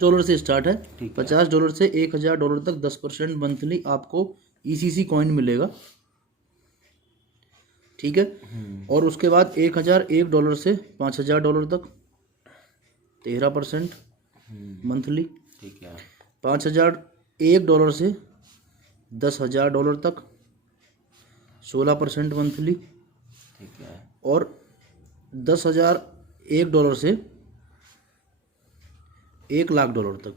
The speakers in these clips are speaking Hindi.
डॉलर से स्टार्ट है। $50 से $1000 तक 10% मंथली आपको ईसीसी कॉइन मिलेगा, ठीक है। और उसके बाद $1001 से $5000 तक 13% मंथली, ठीक है। $5001 से $10,000 तक 16% मंथली, ठीक है। और $10,001 से $1,00,000 तक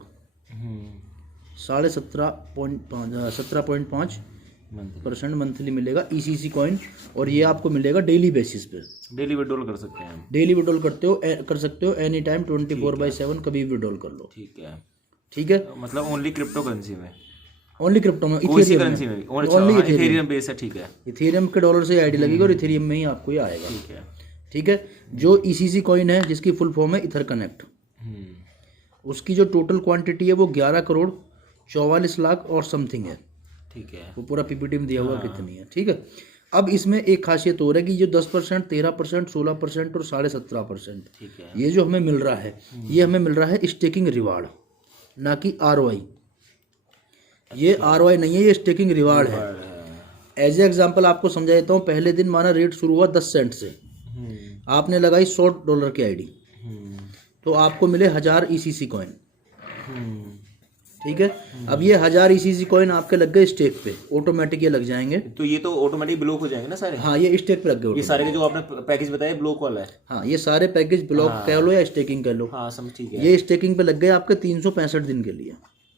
17.5% मंथली मिलेगा ईसीसी कॉइन। और ये आपको मिलेगा डेली बेसिस पे। डेली विड्रॉल कर सकते हैं हम। डेली विड्रॉल कर सकते हो एनी टाइम 24/7 कभी भी विड्रॉल कर लो, ठीक है। ठीक है। मतलब ओनली क्रिप्टो करेंसी में, ओनली क्रिप्टो में, कोई सी इथेरियम करेंसी में, में, ओनली इथेरियम बेस है, ठीक है। इथेरियम के डॉलर से आईडी लगेगी और इथेरियम में ही आपको ये आएगा, ठीक है। ठीक है। जो ईसीसी कॉइन है जिसकी फुल फॉर्म है इथर कनेक्ट, उसकी जो टोटल क्वांटिटी है वो 11,44,00,000 और समथिंग है, ठीक है। वो पूरा पीपीटी में दिया हुआ कितनी है, ठीक है। अब इसमें एक खासियत और है कि जो 10%, 13%, 16% और 17.5%, ठीक है, ये जो हमें मिल रहा है, ये हमें मिल रहा है स्टेकिंग रिवार्ड, ना कि आरओआई। ये आरओआई नहीं है, ये स्टेकिंग रिवार्ड है। एज ए एग्जाम्पल आपको समझा देता हूँ। पहले दिन माना रेट शुरू हुआ 10 सेंट से, आपने लगाई $100 की आईडी, तो आपको मिले 1000 ईसीसी कॉइन, ठीक है। अब ये 1000 ईसीसी कॉइन आपके लग गए स्टेक पे, ऑटोमेटिक ये लग जाएंगे। तो ये तो ऑटोमेटिक ब्लॉक हो जाएंगे ना सारे? हाँ, ये स्टेक पे लग गए। ये सारे के जो आपने पैकेज बताया ब्लॉक वाला है? हाँ, ये सारे पैकेज ब्लॉक कह लो या स्टेकिंग कह लो। हाँ, समझ, ठीक है। ये स्टेकिंग पे लग गए आपके 365 दिन के लिए,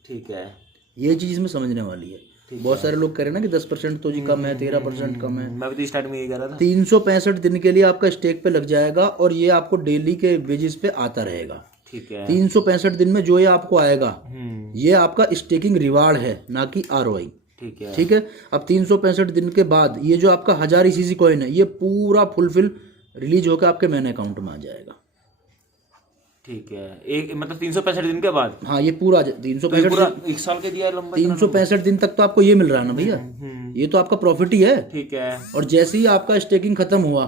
ठीक है। ये चीज इसमें समझने वाली है। बहुत सारे लोग कह रहे हैं ना कि 10% तो जी कम है, 13% कम है। मैं भी तो स्टार्ट में यही कह रहा था। 365 दिन के लिए आपका स्टेक पे लग जाएगा और ये आपको डेली के बेसिस पे आता रहेगा, ठीक है। 365 दिन में जो ये आपको आएगा ये आपका स्टेकिंग रिवार्ड है, ना कि आरओआई, ठीक है, ठीक है। अब 365 दिन के बाद ये जो आपका 1000 ईसीसी कॉइन है ये पूरा फुलफिल रिलीज होकर आपके मेन अकाउंट में आ जाएगा, ठीक है। एक मतलब 365 दिन के बाद? हाँ, ये पूरा 365 पूरा एक साल के दिया लंबा? 365 दिन तक तो आपको ये मिल रहा है ना भैया, ये तो आपका प्रॉफिट ही है, ठीक है। और जैसे ही आपका स्टेकिंग खत्म हुआ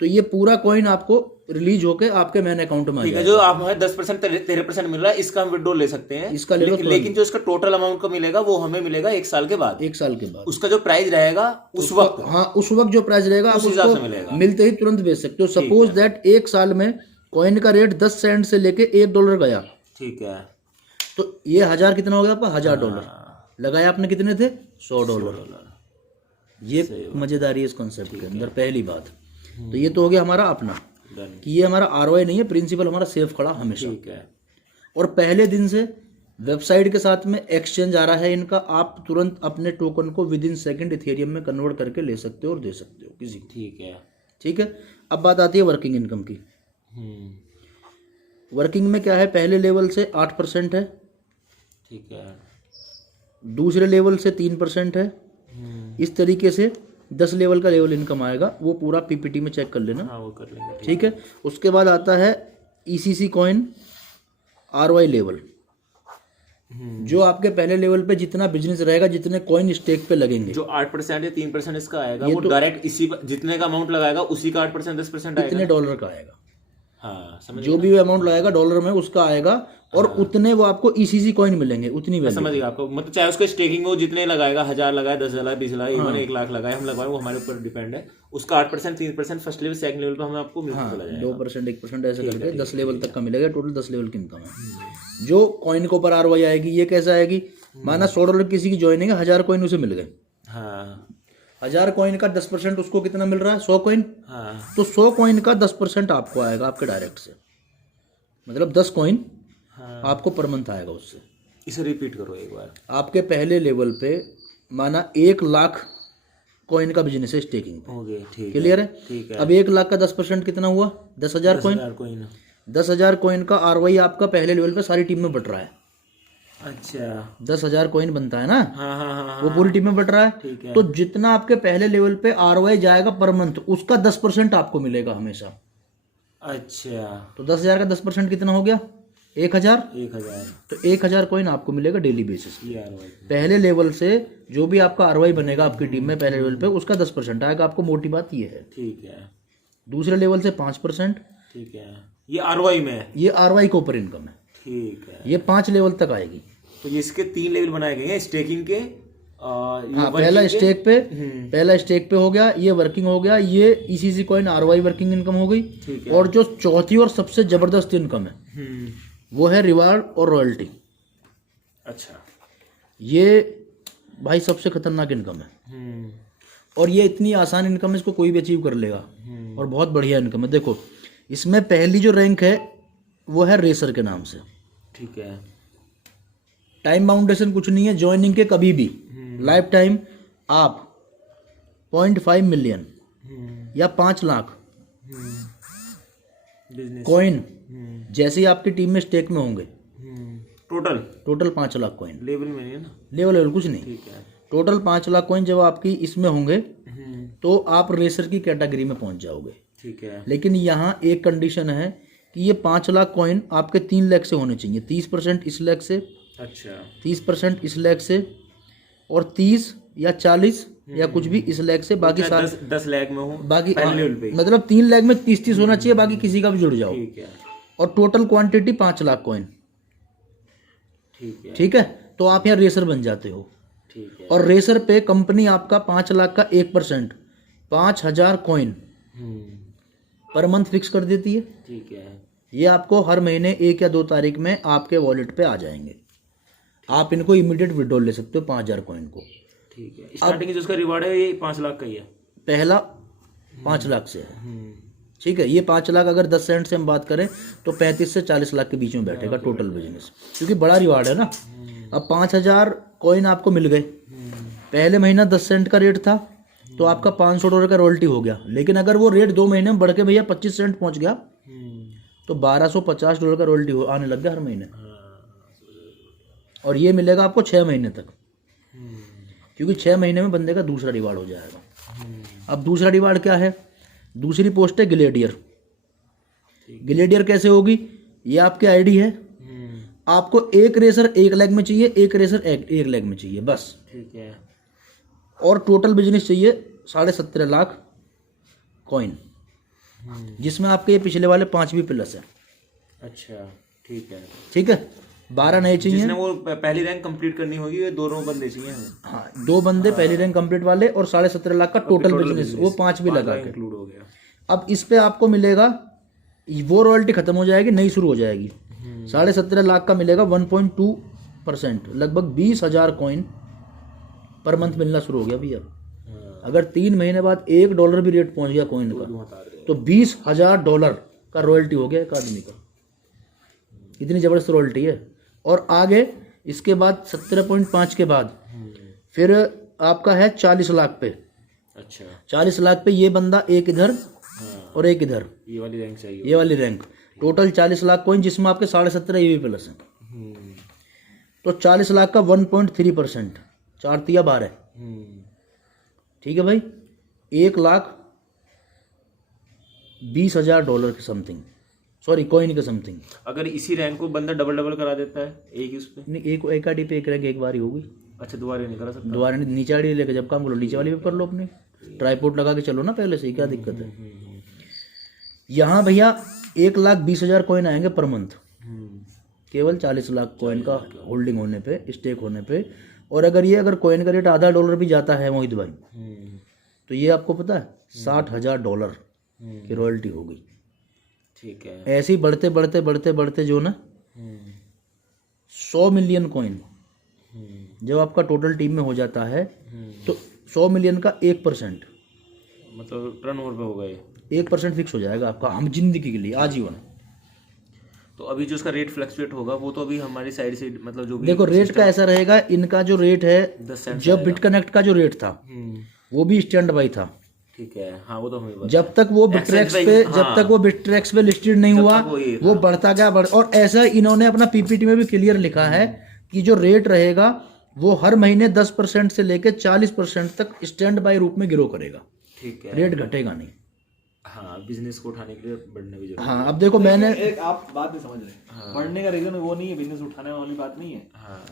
तो ये पूरा कॉइन आपको रिलीज होके आपके मेन अकाउंट में आ जाएगा। जो आप 10% 13% मिल रहा है, इसका हम विड्रॉल ले सकते हैं, इसका लेकिन जो इसका टोटल अमाउंट का मिलेगा वो हमें मिलेगा 1 साल के बाद। 1 साल के बाद उसका जो प्राइस रहेगा उस वक्त, हाँ, उस वक्त जो प्राइस रहेगा आप उसको मिलते ही तुरंत बेच सकते हो। सपोज दैट 1 साल में कॉइन का रेट 10 सेंट से लेके $1 गया, ठीक है। तो ये 1000 कितना हो गया आपका? $1000 लगाया आपने, कितने थे? $100। ये मजेदारी है इस कॉन्सेप्ट के अंदर, पहली बात। तो ये तो हो गया हमारा अपना कि ये हमारा आरओआई नहीं है, प्रिंसिपल हमारा सेफ खड़ा हमेशा, ठीक है। और पहले दिन से वेबसाइट के साथ में एक्सचेंज आ रहा है इनका, आप तुरंत अपने टोकन को विदिन सेकंड इथेरियम में कन्वर्ट करके ले सकते हो और दे सकते हो किसी को, ठीक है, ठीक है। अब बात आती है वर्किंग इनकम की। वर्किंग में क्या है, पहले लेवल से 8% है, ठीक है। दूसरे लेवल से 3% है। इस तरीके से 10 लेवल का लेवल इनकम आएगा, वो पूरा पीपीटी में चेक कर लेना, हाँ, वो कर लेंगे, ठीक है। उसके बाद आता है ईसीसी कॉइन आरओआई लेवल, जो आपके पहले लेवल पे जितना बिजनेस रहेगा, जितने कॉइन स्टेक पे लगेंगे, जो 8% या 3% इसका आएगा, वो डायरेक्ट इसी जितने का अमाउंट लगाएगा उसी का 8% 10% आएगा। कितने $1 का आएगा, हाँ, समझ जो भी अमाउंट लगाएगा डॉलर में उसका आएगा, और उतने वो आपको ईसीसी कॉइन मिलेंगे, उतनी वैल्यू। समझ गया आपको, मतलब चाहे उसका स्टेकिंग हो, जितने लगाएगा, 1000 लगाए, 10,000, 20,000, इवन 1,00,000 लगाए, हम लगवाए, वो हमारे ऊपर डिपेंड है। उसका 8%, 3% फर्स्ट लेवल, सेकंड लेवल पे हमें आपको मिलता चला जाएगा। 2%, 1% ऐसे करके 10 लेवल तक का मिलेगा। टोटल 10 लेवल की इनकम है। जो कॉइन के ऊपर आरओआई आएगी, ये कैसे आएगी, माना $100 किसी की ज्वाइनिंग है, 1000 कॉइन उसे मिल गए, हाँ, 1000 कॉइन का 10% उसको कितना मिल रहा है? 100 कॉइन। हाँ, तो 100 कॉइन का 10% आपको आएगा आपके डायरेक्ट से, मतलब 10 कॉइन आपको पर मंथ आएगा उससे। इसे रिपीट करो एक बार। आपके पहले लेवल पे माना 1,00,000 कॉइन का बिजनेस है स्टेकिंग पे, हो गया, ठीक क्लियर है? ठीक है। अब 1,00,000 का 10% कितना हुआ? 10,000 कॉइन। 10,000 कॉइन का आरओआई आपका पहले लेवल पे सारी टीम में बट रहा है। अच्छा, 10,000 कॉइन बनता है ना, हाँ, हाँ, हाँ, वो पूरी टीम में बट रहा है। ठीक है। तो जितना आपके पहले लेवल पे आरओआई जाएगा पर मंथ, उसका 10% आपको मिलेगा हमेशा। अच्छा, तो 10,000 का 10% कितना हो गया? 1,000। 1,000, तो 1,000 कॉइन आपको मिलेगा डेली बेसिस पे। ये आरओआई। पहले लेवल से जो भी आपका आरओआई बनेगा आपकी टीम में पहले लेवल पे, उसका 10% आएगा आपको। मोटी बात ये है, ठीक है। दूसरे लेवल से 5%, ठीक है, ये आरओआई में है, ये आरओआई के ऊपर इनकम है। ठीक है। ये 5 लेवल तक आएगी। तो ये इसके 3 लेवल बनाए गए हैं स्टेकिंग के। हाँ, पहला स्टेक पे हो गया, ये वर्किंग हो गया, ये ECC coin ROI working income हो गई। ठीक है। और जो चौथी और सबसे जबरदस्त इनकम है वो है रिवार्ड और रॉयल्टी। अच्छा। ये भाई सबसे खतरनाक इनकम है और ये इतनी आसान इनकम है, इसको कोई भी अचीव कर लेगा और बहुत बढ़िया इनकम है। देखो इसमें पहली जो रैंक है वो है रेसर के नाम से। ठीक है। टाइम बाउंडेशन कुछ नहीं है, ज्वाइनिंग के कभी भी लाइफ टाइम आप 0.5 मिलियन या 5 लाख बिजनेस कॉइन जैसे ही आपकी टीम में स्टेक में होंगे, टोटल 5 लाख कॉइन, लेवल में नहीं है ना? लेवल कुछ नहीं, ठीक है। टोटल 5 लाख कॉइन जब आपकी इसमें होंगे तो आप रेसर की कैटेगरी में पहुंच जाओगे। ठीक है। लेकिन यहाँ एक कंडीशन है कि ये 5 लाख कॉइन आपके 3 लाख से होने चाहिए। 30% इस लाख से, अच्छा, 30% इस लाख से और 30 या 40 या कुछ भी इस लाख से, बाकी सारे 10 लाख में हूँ बाकी पहले लेवल पे। मतलब 3 लाख में 30 होना चाहिए, बाकी किसी का भी जुड़ जाओ। ठीक है। और टोटल क्वांटिटी 5 लाख कॉइन। ठीक है। ठीक है, तो आप यहाँ रेसर बन जाते हो। ठीक है। और रेसर पे कंपनी आपका 5 लाख का 1% 5000 कॉइन पर मंथ फिक्स कर देती है। ठीक है। ये आपको हर महीने 1 या 2 तारीख में आपके वॉलेट पे आ जाएंगे। आप इनको इमीडिएट विड्रॉल ले सकते हो 5000 कॉइन को। ठीक है। स्टार्टिंग जो उसका रिवार्ड है ये 5 लाख का ही है। पहला 5 लाख से है। ठीक है, ये 5 लाख अगर 10 सेंट से हम बात करें तो 35 से 40 लाख के बीच में बैठेगा टोटल बिजनेस, क्योंकि बड़ा रिवार्ड है ना। अब 5000 कॉइन आपको मिल गए, पहले महीना 10 सेंट का रेट था तो आपका $500 का रॉयल्टी हो गया। लेकिन अगर वो रेट 2 महीने में बढ़ के भैया 25 सेंट पहुंच गया तो $1250 का रॉयल्टी आने लग गया हर महीने। और ये मिलेगा आपको 6 महीने तक, क्योंकि 6 महीने में बंदे का दूसरा रिवार्ड हो जाएगा। अब दूसरा रिवार्ड क्या है? दूसरी पोस्ट है ग्लेडियर। ग्लेडियर कैसे होगी? ये आपकी आईडी है, आपको एक रेसर 1 लाख में चाहिए, एक रेसर 1 लाख में चाहिए बस। ठीक है। और टोटल बिजनेस चाहिए 17.5 लाख कॉइन, जिसमें आपके ये पिछले वाले 5 भी प्लस है। अच्छा, ठीक है। ठीक है, 12 नए चाहिए। जिसने वो पहली रैंक कंप्लीट करनी होगी ये दोनों बंदे चाहिए हमें। हाँ, 2 बंदे पहली रैंक कंप्लीट वाले और 17.5 लाख का टोटल बिजनेस, वो 5 भी लगा के इंक्लूड हो गया। अब इस पे आपको मिलेगा, वो रॉयल्टी खत्म हो जाएगी, नई शुरू हो जाएगी। 17.5 लाख का मिलेगा 1.2%, लगभग 20,000 कॉइन पर मंथ मिलना शुरू हो गया भैया। अगर 3 महीने बाद $1 भी रेट पहुंच गया कॉइन का तो $20,000 का रॉयल्टी हो गया एक आदमी का। इतनी जबरदस्त रॉयल्टी है। और आगे इसके बाद 17.5 के बाद फिर आपका है 40 लाख पे। अच्छा, 40 लाख पे ये बंदा एक इधर और एक इधर, ये वाली रैंक चाहिए। ये वाली रैंक, टोटल 40 लाख कॉइन, जिसमें आपके 17.5 ये भी प्लस है। तो 40 लाख का 1.3%, 4 तिया 12। ठीक है भाई, $1,20,000 के समथिंग, सॉरी कॉइन के समथिंग। अगर इसी रैंक को बंदा डबल करा देता है एक उस पे, नहीं, एक आईडी पे एक रैंक एक बार ही होगी। अच्छा, दोबारा नहीं करा सकता? दोबारा नहीं, नीचे आईडी लेके जब काम करो नीचे वाली पे कर लो अपनी, ट्राईपोर्ट लगा के चलो ना पहले से ही, क्या दिक्कत है। यहाँ भैया 1,20,000 कॉइन आएंगे पर मंथ, केवल 40 लाख कॉइन का होल्डिंग होने पे, स्टेक होने पे। और अगर कॉइन का रेट $0.5 भी जाता है मोहित भाई, तो ये आपको पता है $60,000 की रॉयल्टी होगी। ठीक है। ऐसे ही बढ़ते बढ़ते बढ़ते बढ़ते जो ना 100 मिलियन कॉइन जब आपका टोटल टीम में हो जाता है तो 100 मिलियन का 1%, मतलब टर्नओवर पे होगा ये 1% फिक्स हो जाएगा आपका, हम जिंदगी के लिए आजीवन। तो अभी जो उसका रेट फ्लक्चुएट होगा वो तो अभी हमारी साइड से, मतलब जो भी देखो रेट का ऐसा रहेगा, इनका जो रेट है 10 सेंट जब बिट कनेक्ट का जो रेट था वो भी स्टैंड बाई था। ठीक है। हाँ, वो तो हमें पता है। जब तक वो बिट्रेक्स पे जब तक वो बिट्रेक्स पे लिस्टेड नहीं हुआ वो बढ़ता गया और ऐसा इन्होंने अपना पीपीटी में भी क्लियर लिखा है कि जो रेट रहेगा वो हर महीने 10% से लेके 40% तक स्टैंड बाई रूप में ग्रो करेगा। ठीक है। रेट घटेगा नहीं। हाँ, बिजनेस को उठाने के लिए बढ़ने की जरूरत। हाँ, अब देखो मैंने एक आप बात नहीं समझ रहे, बढ़ने का रीजन वो नहीं है, बिजनेस उठाने वाली बात नहीं है। हाँ,